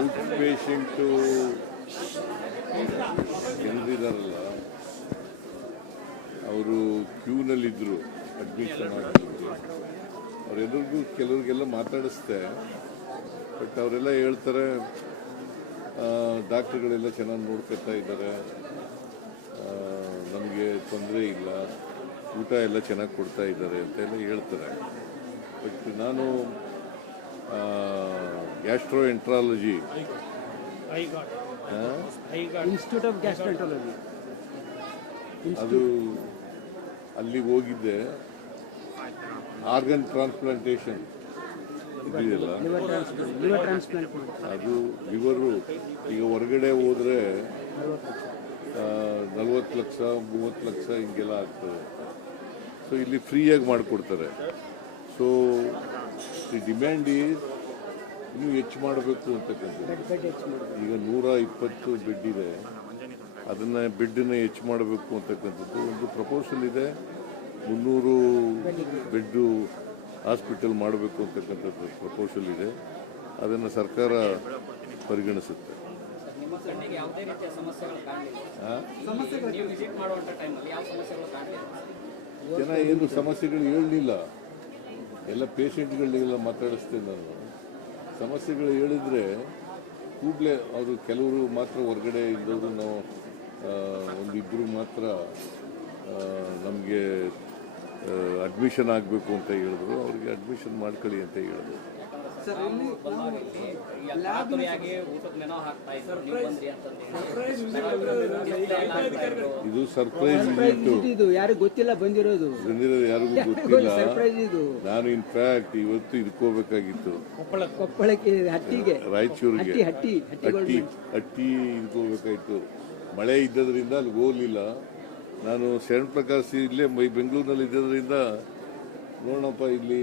Out patient ಎಲ್ದಿದಾರಲ್ಲ ಅವರು ಕ್ಯೂನಲ್ಲಿದ್ದರು admission ಆಗಿದ್ರು. ಅವರೆಲ್ಲರಿಗೂ ಕೆಲವ್ರಿಗೆಲ್ಲ ಮಾತಾಡಿಸ್ದೆ. ಬಟ್ ಅವರೆಲ್ಲ ಹೇಳ್ತಾರೆ ಡಾಕ್ಟ್ರುಗಳೆಲ್ಲ ಚೆನ್ನಾಗಿ ನೋಡ್ಕೊತಾ ಇದ್ದಾರೆ. ನಮಗೆ ತೊಂದರೆ ಇಲ್ಲ. ಊಟ ಎಲ್ಲ ಚೆನ್ನಾಗಿ ಕೊಡ್ತಾ ಇದ್ದಾರೆ ಅಂತೆಲ್ಲ ಹೇಳ್ತಾರೆ. ಬಟ್ ನಾನು gastroenterology I got, I got. Institute of gastroenterology ಅದು ಅಲ್ಲಿ ಹೋಗಿದ್ದೆ ಆರ್ಗನ್ ಟ್ರಾನ್ಸ್ಪ್ಲಾಂಟೇಶನ್ ಇದೆಯಲ್ಲ ಅದು ಲಿವರು ಈಗ ಹೊರಗಡೆ ಹೋದ್ರೆ ನಲ್ವತ್ತು ಲಕ್ಷ ಮೂವತ್ತು ಲಕ್ಷ ಹಿಂಗೆಲ್ಲ ಆಗ್ತದೆ. ಸೊ ಇಲ್ಲಿ ಫ್ರೀಯಾಗಿ ಮಾಡಿಕೊಡ್ತಾರೆ. ಸೊ ದಿ ಡಿಮ್ಯಾಂಡ್ ಈಸ್ ಇನ್ನೂ ಹೆಚ್ಚು ಮಾಡಬೇಕು ಅಂತಕ್ಕಂಥದ್ದು. ಈಗ ನೂರ ಇಪ್ಪತ್ತು ಬೆಡ್ ಇದೆ. ಅದನ್ನು ಬೆಡ್ಡನ್ನು ಹೆಚ್ಚು ಮಾಡಬೇಕು ಅಂತಕ್ಕಂಥದ್ದು ಒಂದು ಪ್ರಪೋಸಲ್ ಇದೆ. ಮುನ್ನೂರು ಬೆಡ್ಡು ಹಾಸ್ಪಿಟಲ್ ಮಾಡಬೇಕು ಅಂತಕ್ಕಂಥದ್ದು ಪ್ರಪೋಸಲ್ ಇದೆ. ಅದನ್ನು ಸರ್ಕಾರ ಪರಿಗಣಿಸುತ್ತೆ. ಜನ ಏನು ಸಮಸ್ಯೆಗಳು ಹೇಳಲಿಲ್ಲ. ಎಲ್ಲ ಪೇಷಂಟ್ಗಳಿಗೆಲ್ಲ ಮಾತಾಡಿಸ್ತೇನೆ ನಾನು. ಸಮಸ್ಯೆಗಳು ಹೇಳಿದರೆ ಕೂಡಲೇ ಅವರು ಕೆಲವರು ಮಾತ್ರ ಹೊರಗಡೆ ಇದ್ದವರು ನಾವು ಒಂದಿಬ್ಬರು ಮಾತ್ರ ನಮಗೆ ಅಡ್ಮಿಷನ್ ಆಗಬೇಕು ಅಂತ ಹೇಳಿದ್ರು. ಅವರಿಗೆ ಅಡ್ಮಿಷನ್ ಮಾಡ್ಕೊಳ್ಳಿ ಅಂತ ಹೇಳಿದ್ರು. ಇದು ಸರ್ಪ್ರೈಸ್ ಇದು ಯಾರಿಗೂ ಗೊತ್ತಿಲ್ಲ ಬಂದಿರೋದು. ಬಂದಿರೋದು ಯಾರಿಗೂ ಗೊತ್ತಿಲ್ಲ. ಸರ್ಪ್ರೈಸ್ ಇದು ನಾನು ಇನ್ಫ್ಯಾಕ್ಟ್ ಇವತ್ತು ಇದಕ್ಕೋಬೇಕಾಗಿತ್ತು ಕೊಪ್ಪಳಕ್ಕೆ. ಹಟ್ಟಿಗೆ. ರಾಯಚೂರಿಗೆ. ಹಟ್ಟಿ ಹಟ್ಟಿ ಹಟ್ಟಿ ಹಟ್ಟಿ ಇದಕ್ಕೋಗ್ಬೇಕಾಯ್ತು ಮಳೆ ಇದ್ದದ್ರಿಂದ ಅಲ್ಲಿ ಹೋಗ್ಲಿಲ್ಲ. ನಾನು ಶರಣ್ ಪ್ರಕಾಶ್ ಇಲ್ಲೇ ಮೈ ಬೆಂಗಳೂರಿನಲ್ಲಿ ಇದ್ದದ್ರಿಂದ ನೋಡೋಣಪ್ಪ ಇಲ್ಲಿ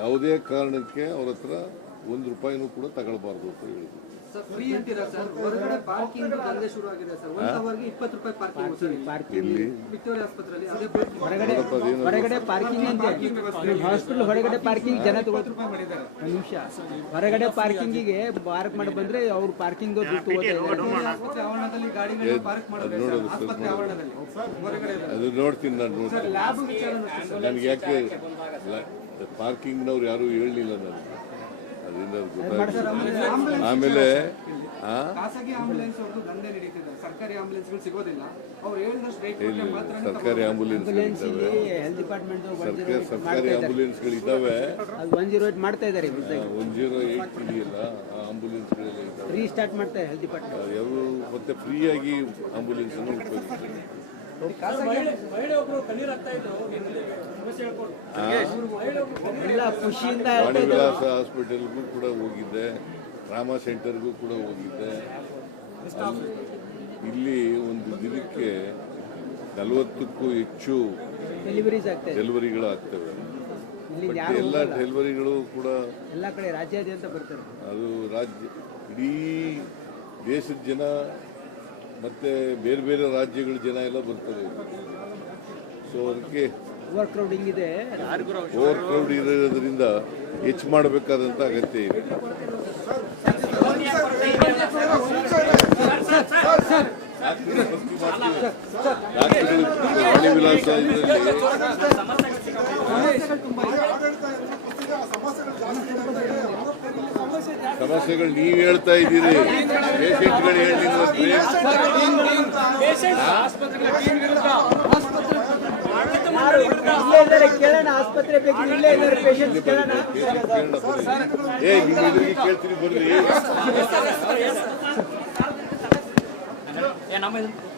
ಯಾವುದೇ ಕಾರಣಕ್ಕೆ ಅವ್ರ ಹತ್ರ ಒಂದು ರೂಪಾಯಿನೂ ಕೂಡ ತಗೊಳ್ಬಾರ್ದು ಅಂತ ಹೇಳಿದ್ರು. ಸರ್ ಫ್ರೀ ಅಂತೀರಾ ಸರ್? ಹೊರಗಡೆ ಪಾರ್ಕಿಂಗ್ ಇಲ್ಲಿ. ಹೊರಗಡೆ ಅಂತೆ ಹಾಸ್ಪಿಟಲ್ ಹೊರಗಡೆ ಪಾರ್ಕಿಂಗ್ ಜನ ನಿಮಿಷ. ಹೊರಗಡೆ ಪಾರ್ಕಿಂಗಿಗೆ ಪಾರ್ಕ್ ಮಾಡಿ ಬಂದ್ರೆ ಅವ್ರು ಪಾರ್ಕಿಂಗ್ ಅದು ಮಾಡಬೇಕು ನೋಡೋದು ಆಸ್ಪತ್ರೆ ಆವರಣದಲ್ಲಿ. ಅದು ನೋಡ್ತೀನಿ ನಾನು ನೋಡ್ತೀನಿ. ನನಗೆ ಯಾಕೆ ಪಾರ್ಕಿಂಗ್ನವ್ರು ಯಾರು ಹೇಳಲಿಲ್ಲ ನಾನು ಅದರಿಂದ ಗೊತ್ತಾಗ್ತದೆ ಆಮೇಲೆ ಖಾಸಗಿ ಆಂಬುಲೆನ್ಸ್ ಅವ್ರದ್ದು ದಂಧೆ ನಡೀತಿದೆ. ಸರ್ಕಾರಿ ಆಂಬುಲೆನ್ಸ್ಗಳು ಸಿಗೋದಿಲ್ಲ. ಅವ್ರು ಹೇಳಿದಷ್ಟು ರೇಟ್ ಇಲ್ಲಿ ಮಾತ್ರ ಸರ್ಕಾರಿ ಆಂಬುಲೆನ್ಸ್ ಇದಾವೆ ಸರ್ಕಾರಿ ಸರ್ಕಾರಿ ಆಂಬುಲೆನ್ಸ್ಗಳಿದ್ದಾವೆ ಒನ್ ಜೀರೋ ಏಟ್ ಮಾಡ್ತಾ ಇದ್ದಾರೆ ಒನ್ ಜೀರೋ ಏಟ್ ಇದೆಯಲ್ಲ ಆ ಆಂಬುಲೆನ್ಸ್ಗಳೆಲ್ಲ ಇದ್ದಾವೆ. ಫ್ರೀ ಸ್ಟಾರ್ಟ್ ಮಾಡ್ತಾರೆ ಹೆಲ್ತ್ ಡಿಪಾರ್ಟ್ಮೆಂಟ್ ಯಾರು ಮತ್ತೆ ಫ್ರೀಯಾಗಿ ಆಂಬುಲೆನ್ಸ್ ಅನ್ನು ಉಪಯೋಗಿಸ್ತಾರೆ. ವಾಣಿ ವಿಲಾಸ ಹಾಸ್ಪಿಟಲ್ಗೂ ಕೂಡ ಹೋಗಿದ್ದೆ. ರಾಮ ಸೆಂಟರ್ಗೂ ಕೂಡ ಹೋಗಿದ್ದೆ. ಇಲ್ಲಿ ಒಂದು ದಿನಕ್ಕೆ ನಲವತ್ತಕ್ಕೂ ಹೆಚ್ಚು ಡೆಲಿವರಿಗಳು ಆಗ್ತವೆ ಎಲ್ಲ ಡೆಲಿವರಿಗಳು ಕೂಡ ಎಲ್ಲ ಕಡೆ ರಾಜ್ಯಾದ್ಯಂತ ಬರ್ತಾರೆ. ಅದು ರಾಜ್ಯ ಇಡೀ ದೇಶದ ಜನ ಮತ್ತೆ ಬೇರೆ ಬೇರೆ ರಾಜ್ಯಗಳ ಜನ ಎಲ್ಲ ಬರ್ತಾರೆ. ಸೊ ಅದಕ್ಕೆ ಓವರ್ ಕ್ರೌಡಿಂಗ್ ಇದೆ ಓವರ್ ಕ್ರೌಡ್ ಇರೋದ್ರಿಂದ ಹೆಚ್ಚು ಮಾಡಬೇಕಾದಂತ ಅಗತ್ಯ ಇದೆ. ವಿಲಾಸ ಇದರಲ್ಲಿ ಸಮಸ್ಯೆಗಳು ನೀವು ಹೇಳ್ತಾ ಇದ್ದೀರಿ ಪೇಷಂಟ್ಗಳು ಕೇಳೋಣ ಆಸ್ಪತ್ರೆ ಬರ್ರಿ.